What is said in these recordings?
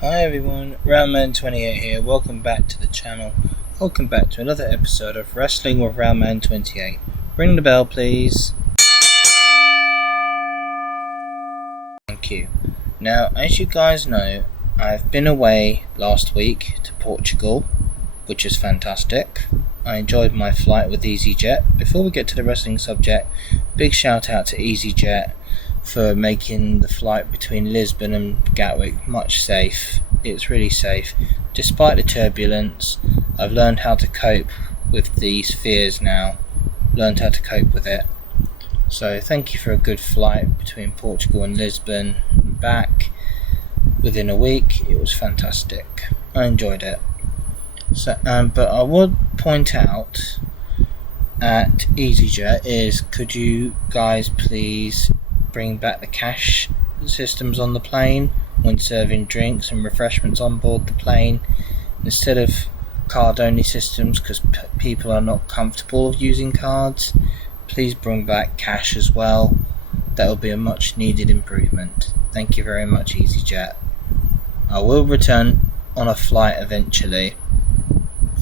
Hi everyone, Railman28 here. Welcome back to the channel. Welcome back to another episode of Wrestling with Railman28. Ring the bell please. Thank you. Now, as you guys know, I've been away last week to Portugal, which is fantastic. I enjoyed my flight with EasyJet. Before we get to the wrestling subject, big shout out to EasyJet for making the flight between Lisbon and Gatwick much safe. It's really safe. Despite the turbulence, I've learned how to cope with these fears now. Learned how to cope with it. So thank you for a good flight between Portugal and Lisbon and back within a week. It was fantastic. I enjoyed it. So, but I would point out at EasyJet is, could you guys please bring back the cash systems on the plane when serving drinks and refreshments on board the plane instead of card only systems, because people are not comfortable using cards. Please bring back cash as well. That will be a much needed improvement. Thank you very much, EasyJet. I will return on a flight eventually.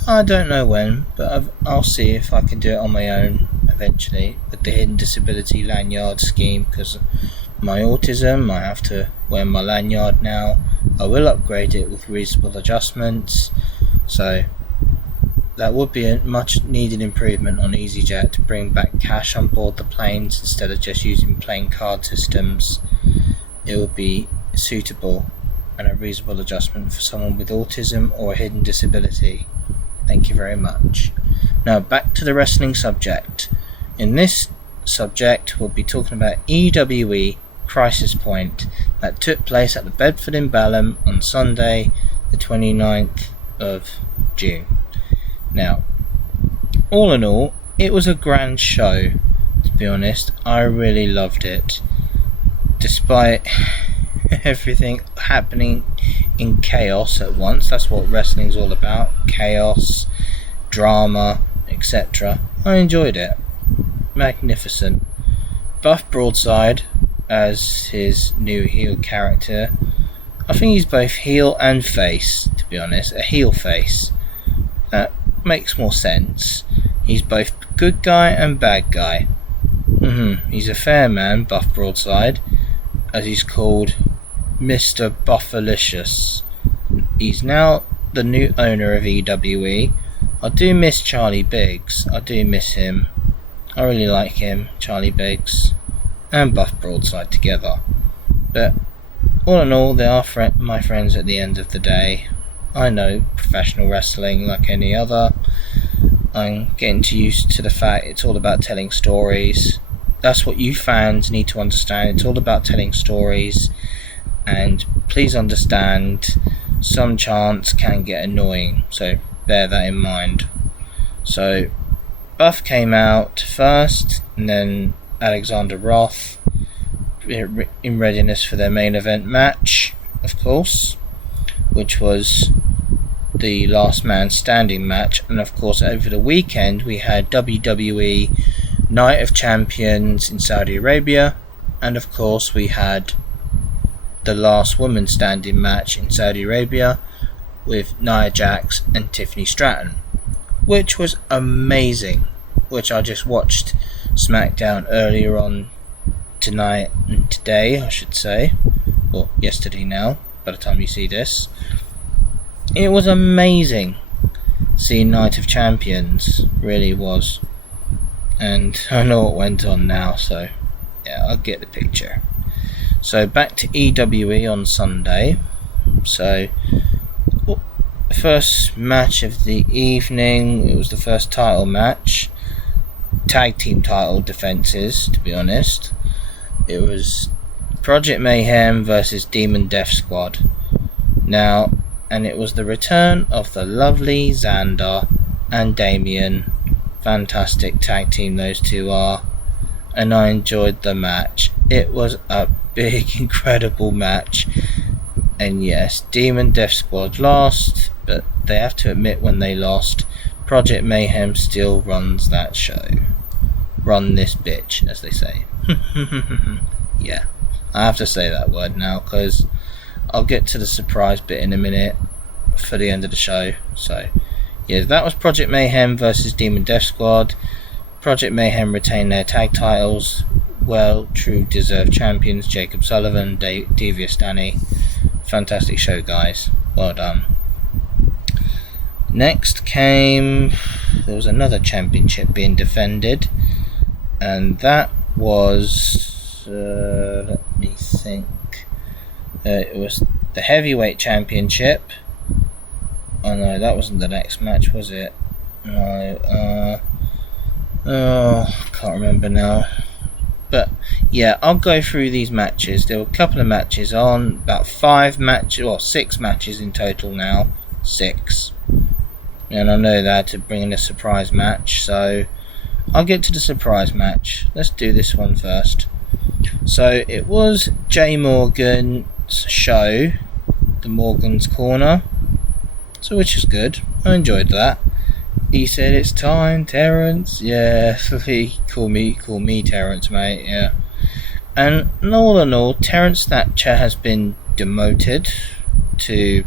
I don't know when, but I'll see if I can do it on my own eventually with the hidden disability lanyard scheme, because my autism, I have to wear my lanyard now. I will upgrade it with reasonable adjustments, so that would be a much needed improvement on EasyJet to bring back cash on board the planes instead of just using plain card systems. It would be suitable and a reasonable adjustment for someone with autism or a hidden disability. Thank you very much. Now back to the wrestling subject. In this subject we'll be talking about EWE Crisis Point that took place at the Bedford in Balham on Sunday the 29th of June. Now, all in all, it was a grand show, to be honest. I really loved it. Despite everything happening in chaos at once. That's what wrestling's all about. Chaos, drama, etc. I enjoyed it. Magnificent. Buff Broadside as his new heel character. I think he's both heel and face, to be honest. A heel face. That makes more sense. He's both good guy and bad guy. He's a fair man, Buff Broadside, as he's called Mr. Buffalicious. He's now the new owner of EWE. I do miss Charlie Biggs. I do miss him. I really like him, Charlie Biggs and Buff Broadside together. But all in all, they are my friends at the end of the day. I know professional wrestling like any other. I'm getting used to the fact it's all about telling stories. That's what you fans need to understand. It's all about telling stories. And please understand, some chants can get annoying, so bear that in mind. So Buff came out first, and then Alexander Roth in readiness for their main event match, of course, which was the last man standing match. And of course over the weekend we had WWE Night of Champions in Saudi Arabia, and of course we had the last woman standing match in Saudi Arabia with Nia Jax and Tiffany Stratton, which was amazing, which I just watched SmackDown earlier on tonight and today, I should say, or yesterday now by the time you see this. It was amazing seeing Night of Champions, really was, and I know what went on now, so yeah, I'll get the picture. So back to EWE on Sunday. So first match of the evening, it was the first title match, tag team title defenses, to be honest. It was Project Mayhem versus Demon Death Squad. Now, and it was the return of the lovely Xander and Damien. Fantastic tag team those two are, and I enjoyed the match. It was a big, incredible match, and yes, Demon Death Squad lost, but they have to admit when they lost, Project Mayhem still runs that show. Run this bitch, as they say. Yeah, I have to say that word now, because I'll get to the surprise bit in a minute for the end of the show. So yeah, that was Project Mayhem versus Demon Death Squad. Project Mayhem retained their tag titles. Well, true deserved champions, Jacob Sullivan, Devious Danny. Fantastic show, guys. Well done. Next came, there was another championship being defended, and that was, let me think, it was the heavyweight championship. Oh no, that wasn't the next match, was it? No, can't remember now. But yeah, I'll go through these matches. There were a couple of matches on, about 6 matches in total now. 6. And I know they had to bring in a surprise match, so I'll get to the surprise match. Let's do this one first. So it was Jay Morgan's show, the Morgan's Corner, so which is good. I enjoyed that. He said, "It's time, Terrence." Yeah, call me Terrence, mate. Yeah. And all in all, Terrence Thatcher has been demoted to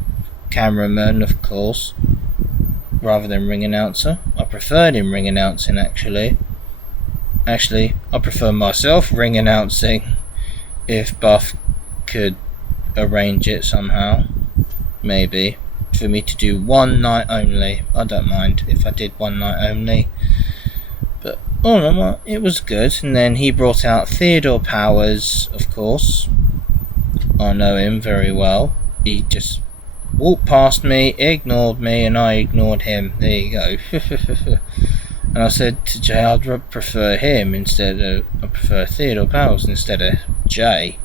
cameraman, of course, rather than ring announcer. I preferred him ring announcing, actually. Actually, I prefer myself ring announcing if Buff could arrange it somehow. Maybe. For me to do one night only. I don't mind if I did one night only. But all in all, it was good. And then he brought out Theodore Powers, of course. I know him very well. He just walked past me, ignored me, and I ignored him. There you go. And I said to Jay, I'd prefer him instead of, I prefer Theodore Powers instead of Jay.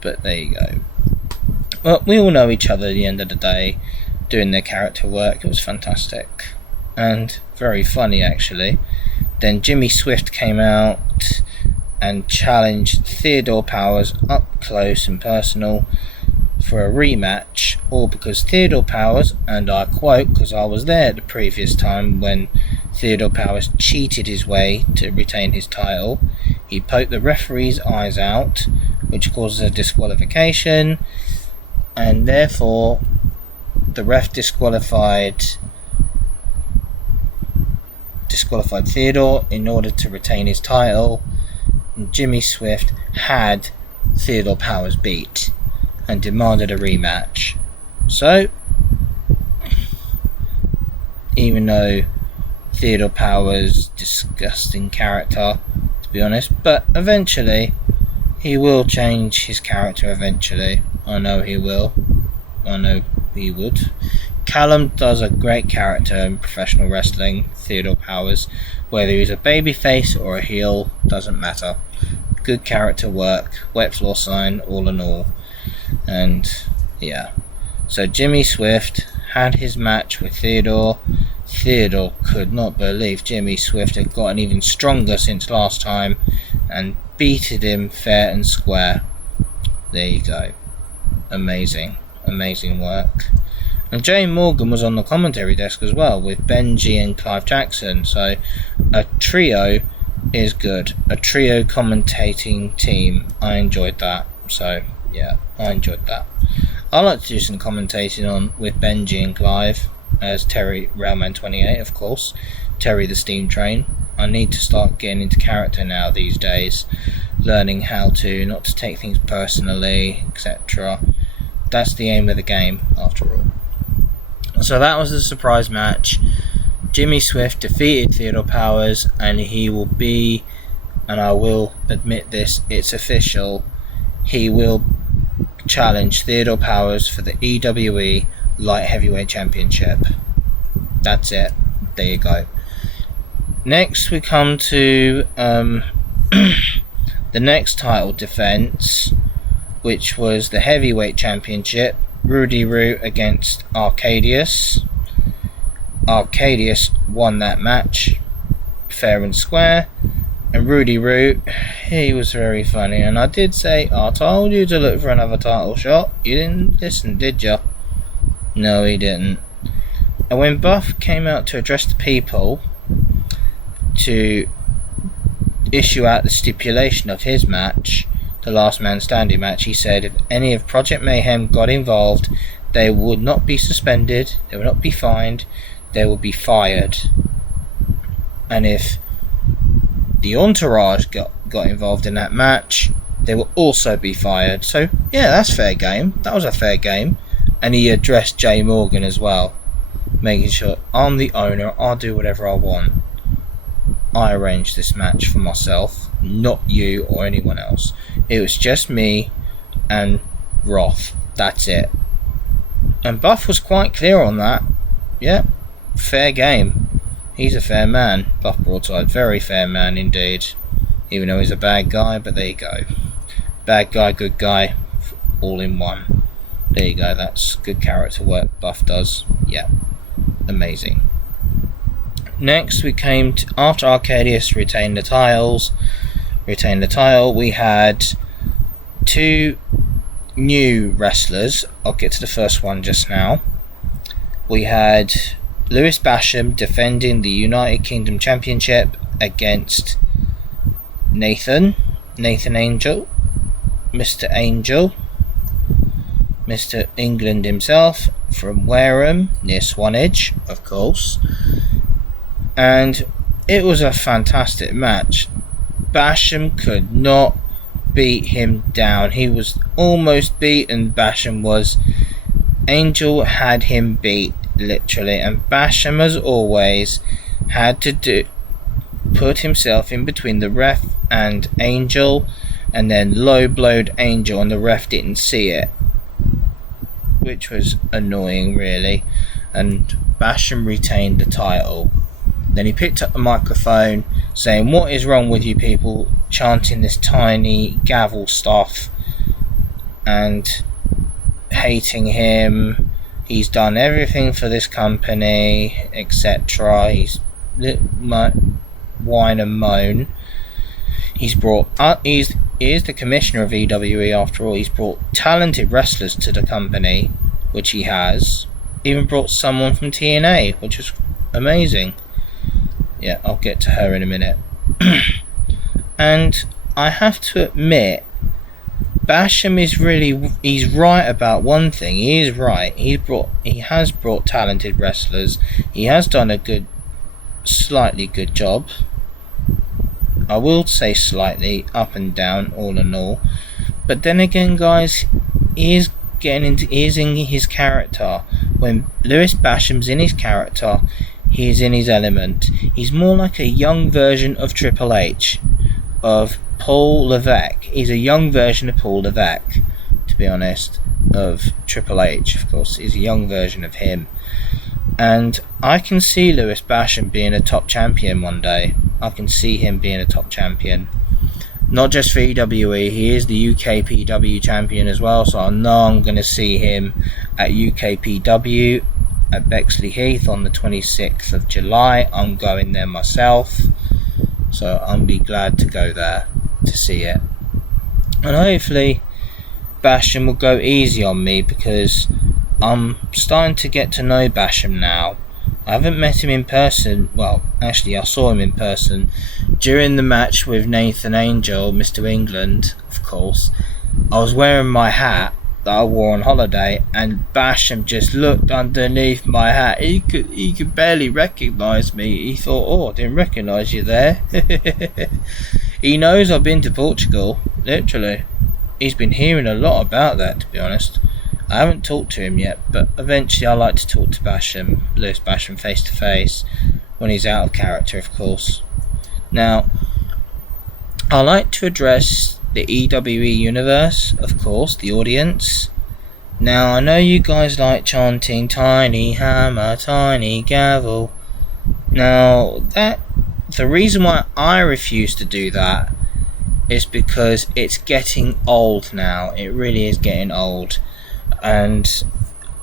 But there you go. Well, we all know each other at the end of the day, doing their character work. It was fantastic. And very funny, actually. Then Jimmy Swift came out and challenged Theodore Powers up close and personal for a rematch, all because Theodore Powers, and I quote because I was there the previous time when Theodore Powers cheated his way to retain his title, he poked the referee's eyes out, which causes a disqualification, and therefore the ref disqualified Theodore in order to retain his title, and Jimmy Swift had Theodore Powers beat and demanded a rematch. So, even though Theodore Powers, disgusting character, to be honest, but eventually he will change his character eventually. I know he will. I know he would. Callum does a great character in professional wrestling, Theodore Powers. Whether he's a babyface or a heel, doesn't matter. Good character work, wet floor sign, all in all. And yeah, so Jimmy Swift had his match with Theodore. Theodore could not believe Jimmy Swift had gotten even stronger since last time and beated him fair and square. There you go. Amazing work. And Jay Morgan was on the commentary desk as well with Benji and Clive Jackson, so a trio is good. A trio commentating team. I enjoyed that. So yeah, I enjoyed that. I like to do some commentating on with Benji and Clive as Terry Railman28, of course. Terry the Steam Train. I need to start getting into character now these days, learning how to not to take things personally, etc. That's the aim of the game, after all. So that was the surprise match. Jimmy Swift defeated Theodore Powers, and he will be, and I will admit this, it's official, he will challenge Theodore Powers for the EWE Light Heavyweight Championship. That's it. There you go. Next we come to the next title defense, which was the Heavyweight Championship. Rudy Root against Arcadius. Arcadius won that match fair and square, and Rudy Root, he was very funny, and I did say, I told you to look for another title shot. You didn't listen, did you? No, he didn't. And when Buff came out to address the people to issue out the stipulation of his match, the last man standing match, he said if any of Project Mayhem got involved, they would not be suspended, they would not be fined, they would be fired. And if the Entourage got involved in that match, they will also be fired. So yeah, that's fair game. That was a fair game. And he addressed Jay Morgan as well, making sure I'm the owner, I'll do whatever I want. I arranged this match for myself, not you or anyone else. It was just me and Roth. That's it. And Buff was quite clear on that. Yeah, fair game. He's a fair man, Buff Broadside. Very fair man indeed. Even though he's a bad guy, but there you go. Bad guy, good guy, all in one. There you go, that's good character work Buff does. Yeah, amazing. Next we came to, after Arcadius retained the title, we had two new wrestlers. I'll get to the first one just now. We had Lewis Basham defending the United Kingdom Championship against Nathan Angel, Mr. Angel, Mr. England himself from Wareham near Swanage, of course. And it was a fantastic match. Basham could not beat him down. He was almost beaten, Basham was. Angel had him beat, literally, and Basham, as always, had to put himself in between the ref and Angel, and then low-blowed Angel, and the ref didn't see it, which was annoying, really. And Basham retained the title. Then he picked up the microphone saying, "What is wrong with you people chanting this tiny gavel stuff and hating him? He's done everything for this company, etc." He's whine and moan. He is the commissioner of EWE after all. He's brought talented wrestlers to the company, which he has. Even brought someone from TNA, which was amazing. Yeah, I'll get to her in a minute. And I have to admit, Basham he's right about one thing. He is right. He has brought talented wrestlers. He has done a slightly good job. I will say slightly up and down, all in all. But then again, guys, he is in his character. When Lewis Basham's in his character, he is in his element. He's more like a young version of Triple H, of Paul Levesque. He's a young version of Paul Levesque, to be honest, of Triple H, of course. He's a young version of him. And I can see Lewis Basham being a top champion one day. I can see him being a top champion. Not just for EWE, he is the UKPW champion as well, so I know I'm going to see him at UKPW at Bexley Heath on the 26th of July. I'm going there myself, so I'll be glad to go there to see it. And hopefully Basham will go easy on me, because I'm starting to get to know Basham now. I haven't met him in person. Well, actually I saw him in person during the match with Nathan Angel, Mr. England, of course. I was wearing my hat that I wore on holiday, and Basham just looked underneath my hat. He could barely recognise me. He thought, "Oh, I didn't recognise you there." He knows I've been to Portugal, literally. He's been hearing a lot about that, to be honest. I haven't talked to him yet, but eventually I like to talk to Basham, Lewis Basham, face to face, when he's out of character, of course. Now, I like to address the EWE universe, of course, the audience. Now, I know you guys like chanting "tiny hammer, tiny gavel." Now, the reason why I refuse to do that is because it's getting old now. It really is getting old. And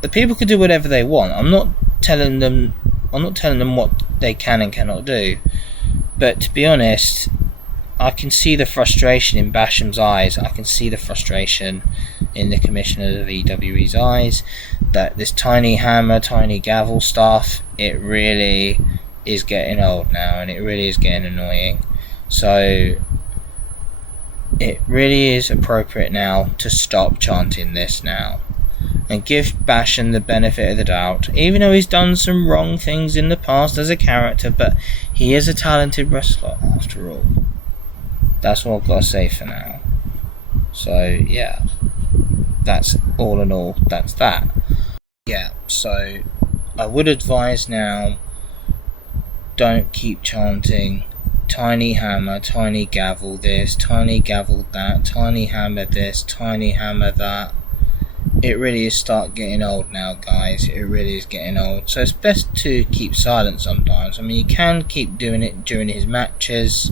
the people can do whatever they want. I'm not telling them what they can and cannot do. But to be honest, I can see the frustration in Basham's eyes. I can see the frustration in the commissioner of EWE's eyes, that this tiny hammer, tiny gavel stuff, it really is getting old now, and it really is getting annoying. So it really is appropriate now to stop chanting this now and give Basham the benefit of the doubt, even though he's done some wrong things in the past as a character, but he is a talented wrestler after all. That's what I've got to say for now. So yeah, that's all in all, that's that. Yeah, so I would advise now, don't keep chanting tiny hammer, tiny gavel this, tiny gavel that, tiny hammer this, tiny hammer that. It really is start getting old now, guys. It really is getting old. So it's best to keep silent sometimes. I mean, you can keep doing it during his matches,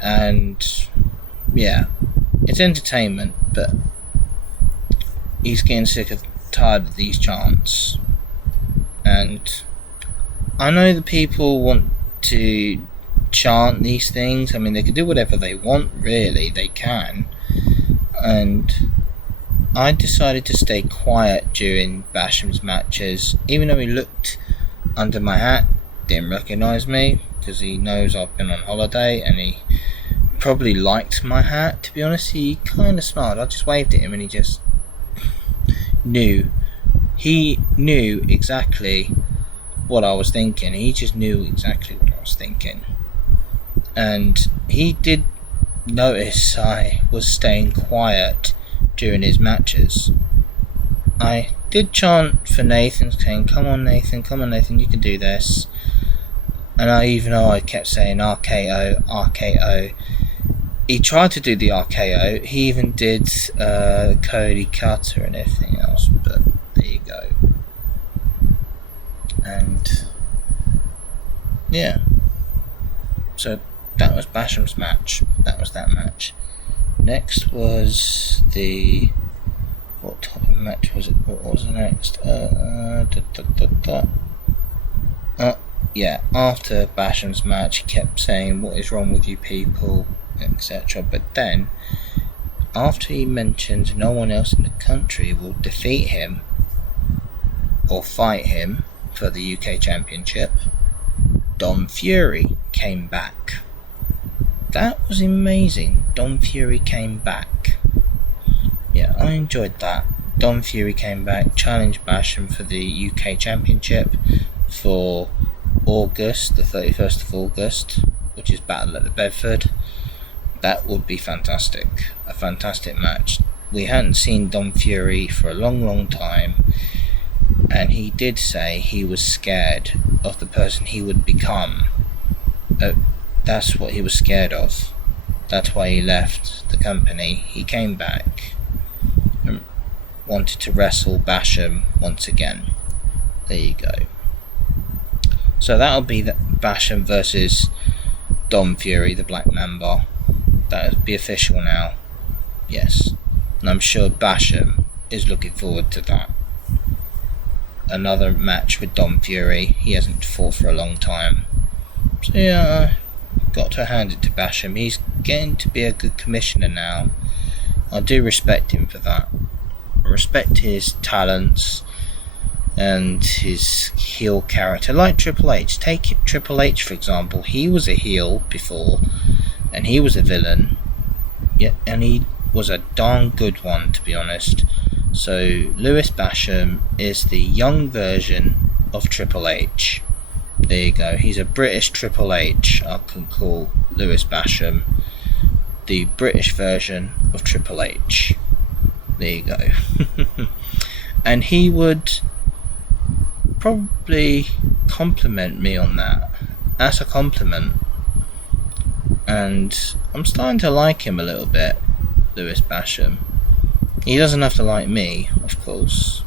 and yeah, it's entertainment, but he's getting sick of tired of these chants. And I know the people want to chant these things. I mean, they can do whatever they want, really, they can. And I decided to stay quiet during Basham's matches, even though he looked under my hat, didn't recognise me, because he knows I've been on holiday, and he probably liked my hat, to be honest. He kind of smiled. I just waved at him and he just knew. He knew exactly what I was thinking. He just knew exactly what I was thinking. And he did notice I was staying quiet during his matches. I did chant for Nathan, saying, come on Nathan, you can do this. And even though I kept saying RKO, RKO, he tried to do the RKO. He even did Cody Cutter and everything else, but there you go. And yeah, so that was Basham's match. That was that match. Next was the, what type of match was it? What was the next? Yeah, after Basham's match, he kept saying, what is wrong with you people, etc. But then, after he mentioned no one else in the country will defeat him or fight him for the UK Championship, Dom Fury came back. That was amazing. Dom Fury came back. Yeah, I enjoyed that. Dom Fury came back, challenged Basham for the UK Championship for August, the 31st of August, which is Battle at the Bedford. That would be fantastic. A fantastic match. We hadn't seen Dom Fury for a long time, and he did say he was scared of the person he would become. That's what he was scared of. That's why he left the company. He came back and wanted to wrestle Basham once again. There you go. So that'll be the Basham versus Dom Fury, the Black Mamba. That'll be official now. Yes. And I'm sure Basham is looking forward to that. Another match with Dom Fury. He hasn't fought for a long time. So yeah, got to hand it to Basham. He's getting to be a good commissioner now. I do respect him for that. I respect his talents and his heel character, like Triple H. Take Triple H for example. He was a heel before, and he was a villain. Yeah, and he was a darn good one, to be honest. So Lewis Basham is the young version of Triple H. There you go. He's a British Triple H. I can call Lewis Basham the British version of Triple H. There you go. And he would probably compliment me on that. That's a compliment. And I'm starting to like him a little bit, Lewis Basham. He doesn't have to like me, of course.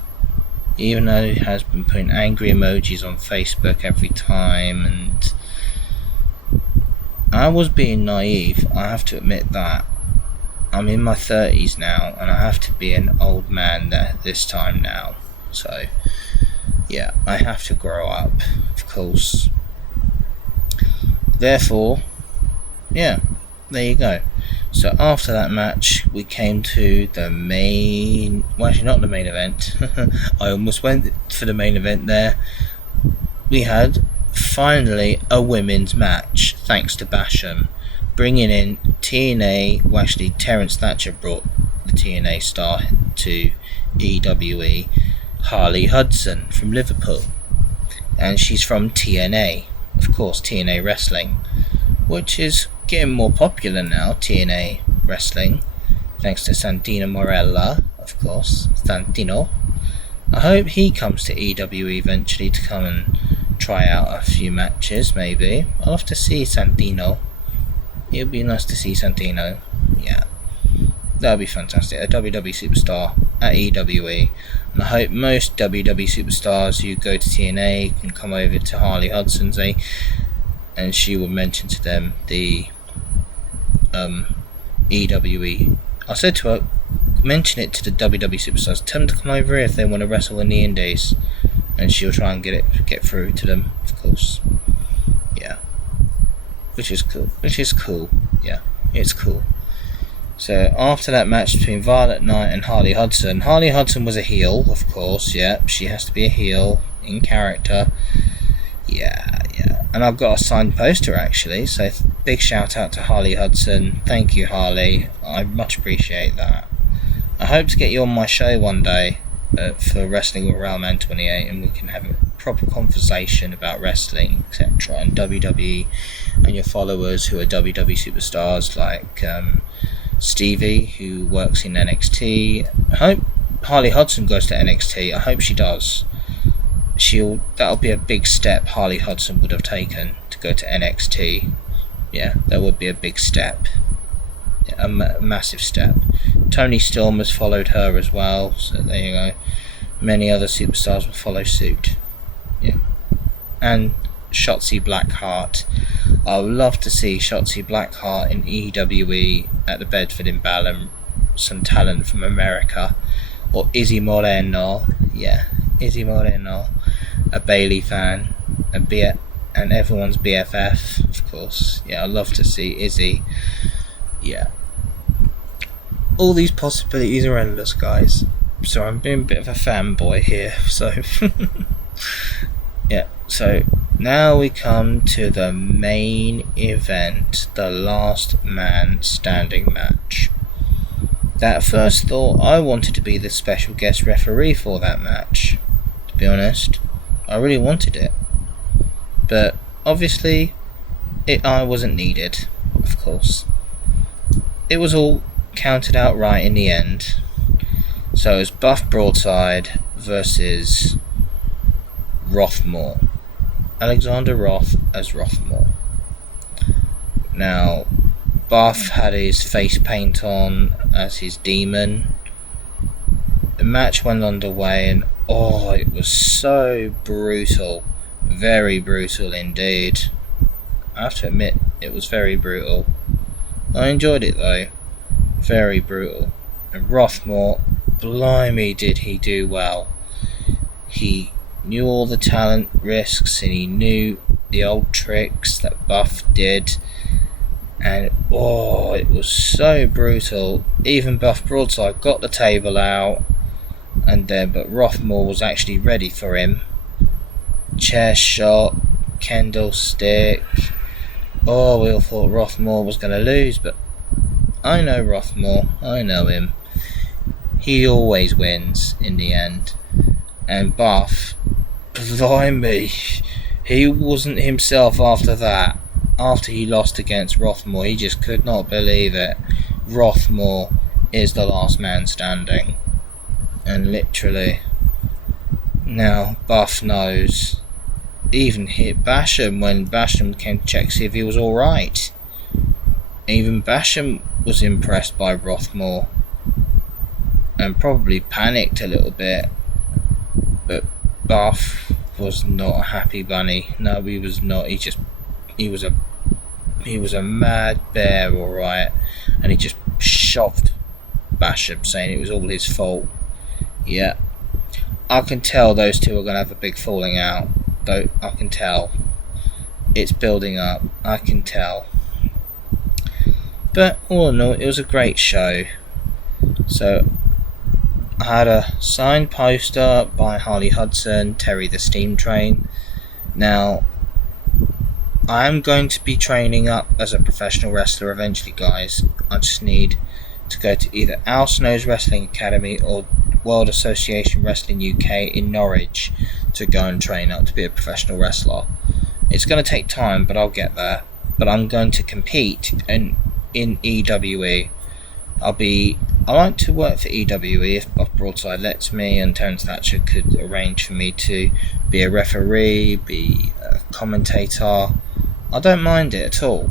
Even though he has been putting angry emojis on Facebook every time, and I was being naive, I have to admit that. I'm in my 30s now, and I have to be an old man this time now. So, yeah, I have to grow up, of course. Therefore, yeah, there you go. So after that match, we came to the main... Well, actually not the main event. I almost went for the main event there. We had, finally, a women's match, thanks to Basham. bringing in TNA. Well, actually, Terence Thatcher brought the TNA star to EWE, Harley Hudson from Liverpool, and she's from TNA, of course, TNA Wrestling, which is getting more popular now. TNA Wrestling, thanks to Santino Morella, of course, Santino. I hope he comes to EWE eventually to come and try out a few matches, maybe. I'll have to see Santino. It would be nice to see Santino. Yeah, that would be fantastic. A WWE superstar at EWE. And I hope most WWE superstars who go to TNA can come over to Harley Hudson's, and she will mention to them the EWE. I said to her, mention it to the WWE superstars, tell them to come over here if they want to wrestle in the indies, and she'll try and get through to them, of course. Yeah, which is cool. Yeah, it's cool. So after that match between Violet Knight and Harley Hudson was a heel, of course. Yeah, she has to be a heel in character. Yeah, and I've got a signed poster actually, so big shout out to Harley Hudson. Thank you, Harley, I much appreciate that. I hope to get you on my show one day for Wrestling with Railman28, and we can have a proper conversation about wrestling, etc., and WWE, and your followers who are WWE superstars like Stevie, who works in NXT. I hope Harley Hudson goes to NXT. I hope she does. That'll be a big step Harley Hudson would have taken to go to NXT. Yeah, that would be a big step. A massive step. Tony Storm has followed her as well, so there you go. Many other superstars will follow suit. Yeah. And Shotzi Blackheart. I would love to see Shotzi Blackheart in EWE at the Bedford in Balham. Some talent from America. Or Izzy Moreno. Yeah, Izzy Moreno. A Bailey fan. And everyone's BFF, of course. Yeah, I'd love to see Izzy. Yeah. All these possibilities are endless, guys. So I'm being a bit of a fanboy here, so yeah, so now we come to the main event, the last man standing match. At first thought, I wanted to be the special guest referee for that match, to be honest. I really wanted it, but obviously I wasn't needed, of course. It was all counted out right in the end. So it was Buff Broadside versus Rothmore. Alexander Roth as Rothmore. Now, Buff had his face paint on as his demon. The match went underway, and it was so brutal. Very brutal indeed. I have to admit, it was very brutal. I enjoyed it though. Very brutal. And Rothmore, blimey did he do well. He knew all the talent risks, and he knew the old tricks that Buff did, and it was so brutal. Even Buff Broadside got the table out, but Rothmore was actually ready for him. Chair shot, kendo stick. We all thought Rothmore was going to lose, but I know Rothmore, I know him. He always wins in the end. And Buff, blimey, he wasn't himself after that. After he lost against Rothmore, he just could not believe it. Rothmore is the last man standing. And literally, now Buff knows. Even hit Basham when Basham came to check to see if he was alright. Even Basham was impressed by Rothmore and probably panicked a little bit, but Buff was not a happy bunny. No, he was not. He was a mad bear, alright, and he just shoved Basham, saying it was all his fault. Yeah, I can tell those two are going to have a big falling out. Though I can tell it's building up. I can tell. But all in all, it was a great show. So I had a signed poster by Harley Hudson, Terry the Steam Train. Now I am going to be training up as a professional wrestler eventually, guys. I just need to go to either Al Snow's Wrestling Academy or World Association Wrestling UK in Norwich to go and train up to be a professional wrestler. It's going to take time, but I'll get there. But I'm going to compete in EWE. I like to work for EWE if Buff Broadside lets me, and Terence Thatcher could arrange for me to be a referee, be a commentator. I don't mind it at all.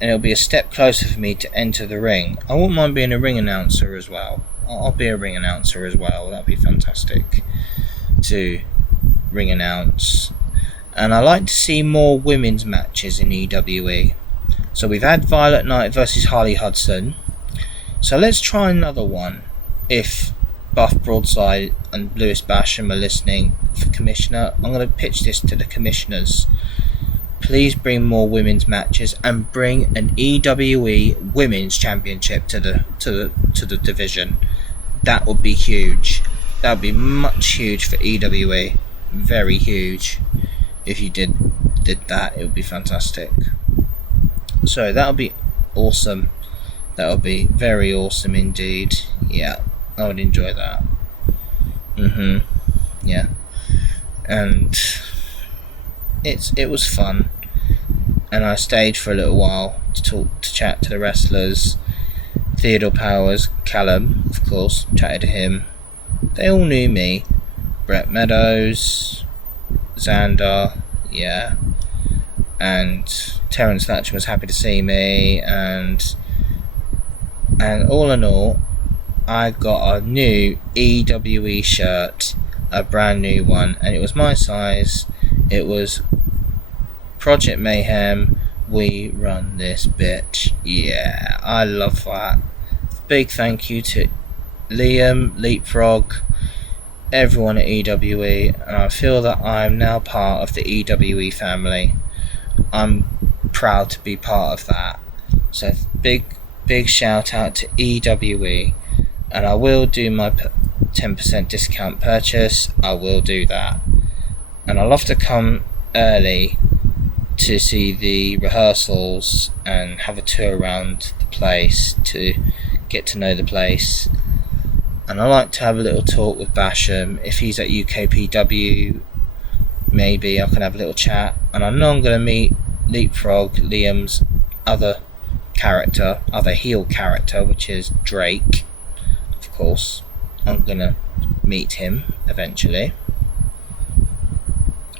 And it'll be a step closer for me to enter the ring. I wouldn't mind being a ring announcer as well. I'll be a ring announcer as well. That'd be fantastic to ring announce. And I like to see more women's matches in EWE. So we've had Violet Knight versus Harley Hudson. So let's try another one. If Buff Broadside and Lewis Basham are listening for Commissioner, I'm going to pitch this to the commissioners. Please bring more women's matches and bring an EWE Women's Championship to the division. That would be huge. That would be much huge for EWE. Very huge. If you did that, it would be fantastic. So that would be awesome. That would be very awesome indeed. Yeah, I would enjoy that. Yeah, and it was fun, and I stayed for a little while to chat to the wrestlers. Theodore Powers, Callum, of course, chatted to him. They all knew me. Brett Meadows, Xander, yeah, and Terence Thatcher was happy to see me, and all in all, I got a new EWE shirt, a brand new one, and it was my size. It was Project Mayhem, we run this bitch. Yeah, I love that. Big thank you to Liam, Leapfrog, everyone at EWE, and I feel that I am now part of the EWE family. I'm proud to be part of that. So big shout out to EWE, and I will do my 10% discount purchase. I will do that, and I'll have to come early to see the rehearsals and have a tour around the place to get to know the place. And I like to have a little talk with Basham. If he's at UKPW, maybe I can have a little chat. And I know I'm going to meet Leapfrog, Liam's other heel character, which is Drake. Of course, I'm going to meet him eventually.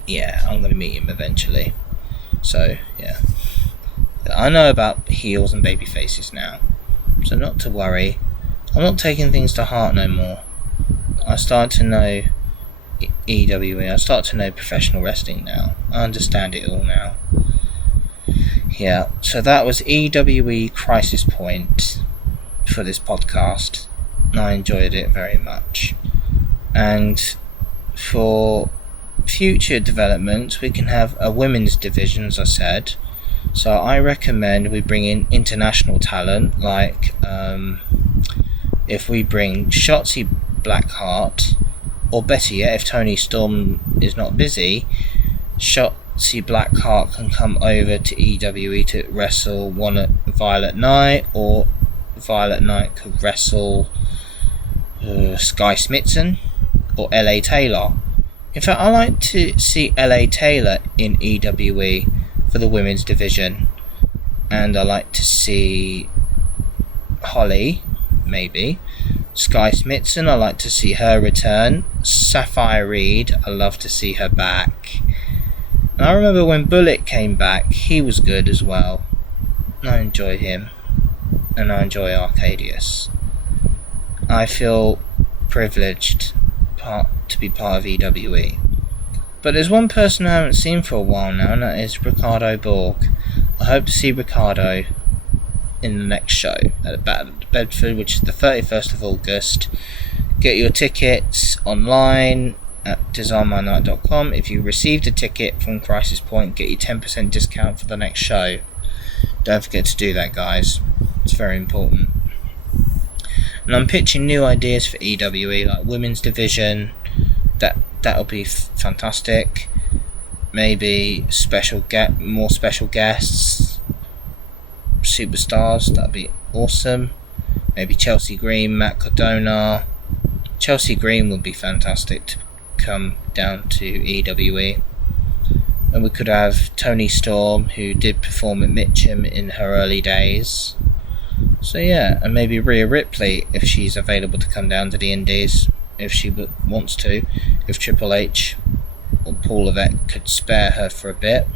Yeah, I'm going to meet him eventually. So, yeah. I know about heels and baby faces now, so not to worry. I'm not taking things to heart no more. I start to know EWE. I start to know professional wrestling now. I understand it all now. Yeah, so that was EWE Crisis Point for this podcast. I enjoyed it very much. And for future developments, we can have a women's division, as I said. So I recommend we bring in international talent, like if we bring Shotzi Blackheart, or better yet, if Tony Storm is not busy, Shotzi Blackheart can come over to EWE to wrestle one at Violet Knight, or Violet Knight could wrestle Sky Smithson or LA Taylor. In fact, I like to see LA Taylor in EWE for the women's division, and I like to see Holly, maybe. Sky Smithson, I like to see her return. Sapphire Reed, I love to see her back. And I remember when Bullet came back, he was good as well. I enjoy him, and I enjoy Arcadius. I feel privileged to be part of EWE. But there's one person I haven't seen for a while now, and that is Ricardo Borg. I hope to see Ricardo in the next show at Bedford, which is the 31st of August. Get your tickets online at designmynight.com. If you received a ticket from Crisis Point, get your 10% discount for the next show. Don't forget to do that, guys. It's very important. And I'm pitching new ideas for EWE, like women's division. That'll be fantastic. maybe more special guests, superstars. That'd be awesome. Maybe Chelsea Green, Matt Cardona. Chelsea Green would be fantastic to come down to EWE. And we could have Toni Storm, who did perform at Mitcham in her early days. So yeah, and maybe Rhea Ripley if she's available to come down to the Indies, if she wants to, if Triple H or Paul Levesque could spare her for a bit.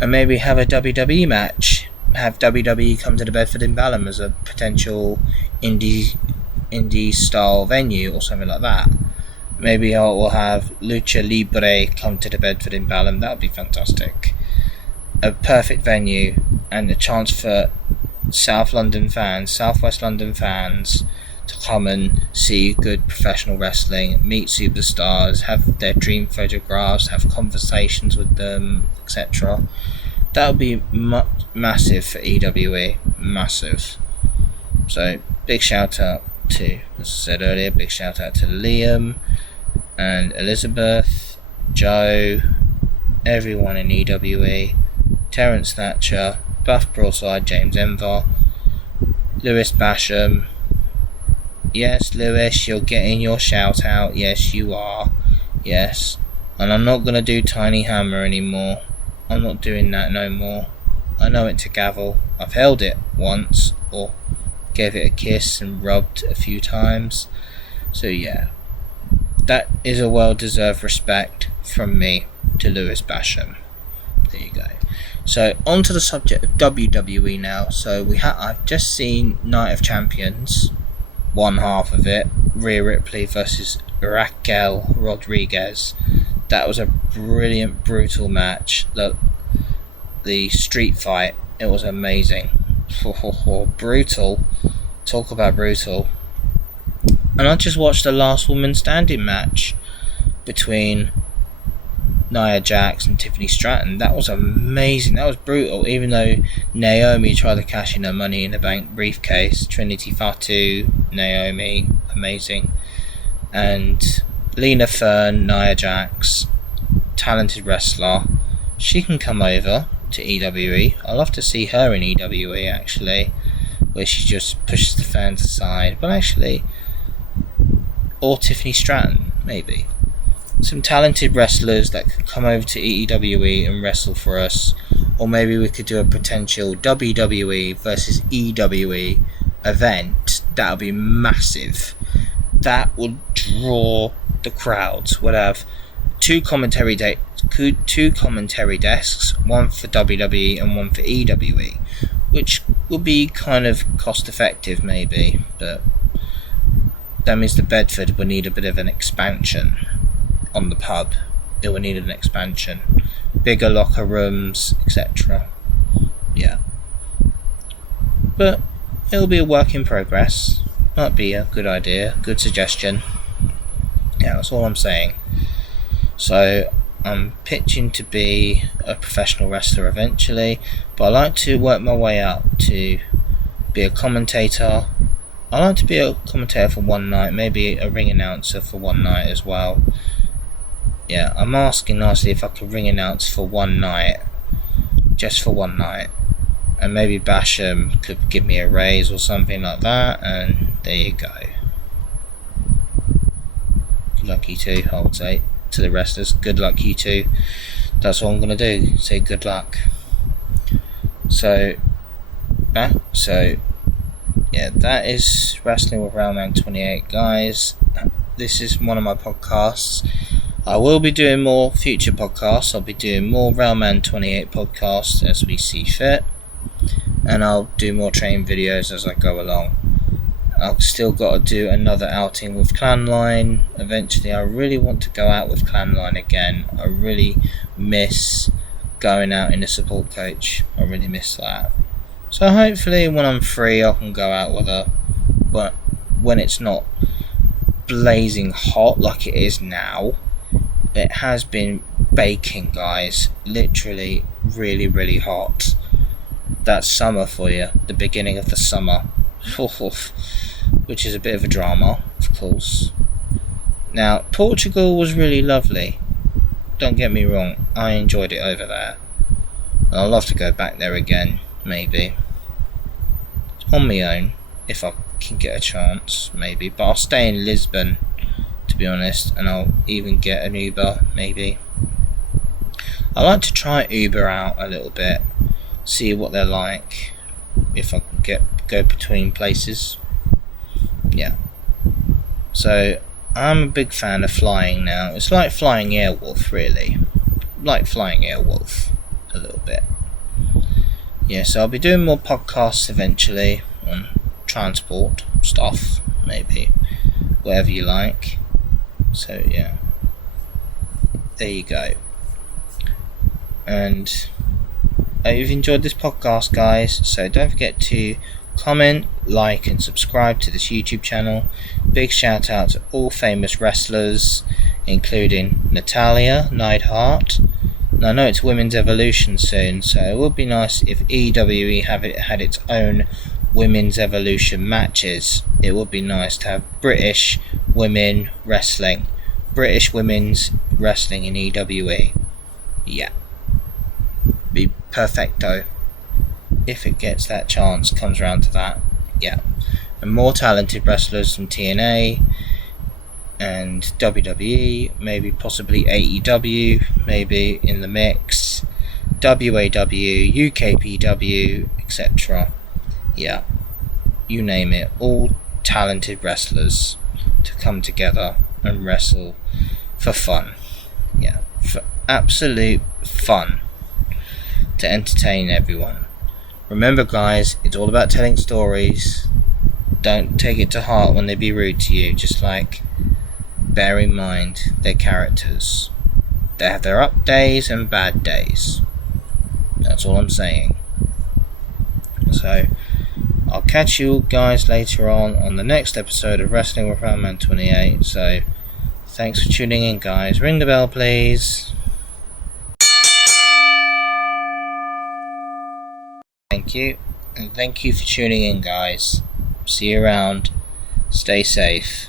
And maybe have a WWE match. Have WWE come to the Bedford in Balham as a potential indie style venue or something like that. Maybe we'll have Lucha Libre come to the Bedford in Balham. That would be fantastic. A perfect venue and a chance for South West London fans to come and see good professional wrestling, meet superstars, have their dream photographs, have conversations with them, etc. That would be massive for EWE, massive. So big shout out to, as I said earlier, big shout out to Liam and Elizabeth, Joe, everyone in EWE, Terence Thatcher, Buff Broadside, James Envar, Lewis Basham. Yes, Lewis, you're getting your shout out. Yes, you are. Yes. And I'm not going to do Tiny Hammer anymore. I'm not doing that no more. I know it's a gavel. I've held it once, or gave it a kiss and rubbed a few times. So yeah, that is a well-deserved respect from me to Lewis Basham. There you go. So on to the subject of WWE now. So I've just seen Night of Champions, one half of it, Rhea Ripley versus Raquel Rodriguez. That was a brilliant, brutal match. The street fight, it was amazing. Brutal. Talk about brutal. And I just watched the last woman standing match between Nia Jax and Tiffany Stratton. That was amazing. That was brutal. Even though Naomi tried to cash in her Money in the Bank briefcase, Trinity Fatu, Naomi, amazing. And Lena Fern, Nia Jax, talented wrestler. She can come over to EWE. I'd love to see her in EWE actually, where she just pushes the fans aside. But actually, or Tiffany Stratton, maybe. Some talented wrestlers that could come over to EWE and wrestle for us. Or maybe we could do a potential WWE versus EWE event. That would be massive. That would draw the crowds. We'd have two commentary desks, one for WWE and one for EWE, which would be kind of cost effective maybe, but that means the Bedford would need a bit of an expansion on the pub. It would need an expansion, bigger locker rooms, etc. Yeah, but it'll be a work in progress. Might be a good idea, good suggestion. Yeah, that's all I'm saying. So I'm pitching to be a professional wrestler eventually, but I like to work my way up to be a commentator. I like to be a commentator for one night, maybe a ring announcer for one night as well. Yeah, I'm asking nicely if I could ring announce for one night, just for one night, and maybe Basham could give me a raise or something like that, and there you go. Good luck you two, I would say to the wrestlers, good luck you two. That's what I'm gonna do, say good luck. So yeah, that is Wrestling with Railman28, guys. This is one of my podcasts. I will be doing more future podcasts. I'll be doing more Railman28 podcasts as we see fit, and I'll do more training videos as I go along. I've still got to do another outing with Clanline. Eventually, I really want to go out with Clanline again. I really miss going out in a support coach. I really miss that. So hopefully when I'm free I can go out with her. But when it's not blazing hot like it is now, it has been baking, guys. Literally really, really hot. That's summer for you. The beginning of the summer. Which is a bit of a drama, of course. Now, Portugal was really lovely. don't get me wrong, I enjoyed it over there. And I'd love to go back there again, maybe. On my own, if I can get a chance, maybe. But I'll stay in Lisbon, to be honest, and I'll even get an Uber, maybe. I like to try Uber out a little bit, see what they're like, if I can go between places. Yeah. So, I'm a big fan of flying now. It's like flying Airwolf, really. Like flying Airwolf, a little bit. Yeah, so I'll be doing more podcasts eventually on transport stuff, maybe. Whatever you like. So, yeah. There you go. And I hope you've enjoyed this podcast, guys. So don't forget to comment, like and subscribe to this YouTube channel. Big shout out to all famous wrestlers, including Natalia Neidhart. And I know it's Women's Evolution soon, so it would be nice if EWE had its own Women's Evolution matches. It would be nice to have British women wrestling. British women's wrestling in EWE. Yeah. Be perfecto. If it gets that chance, comes around to that. Yeah. And more talented wrestlers from TNA and WWE, maybe possibly AEW, maybe in the mix, WAW, UKPW, etc. Yeah, you name it, all talented wrestlers to come together and wrestle for fun. Yeah, for absolute fun, to entertain everyone. Remember guys, it's all about telling stories. Don't take it to heart when they be rude to you, just like bear in mind their characters. They have their up days and bad days. That's all I'm saying. So, I'll catch you guys later on the next episode of Wrestling with Railman28. So, thanks for tuning in, guys. Ring the bell, please. Thank you. And thank you for tuning in, guys. See you around. Stay safe.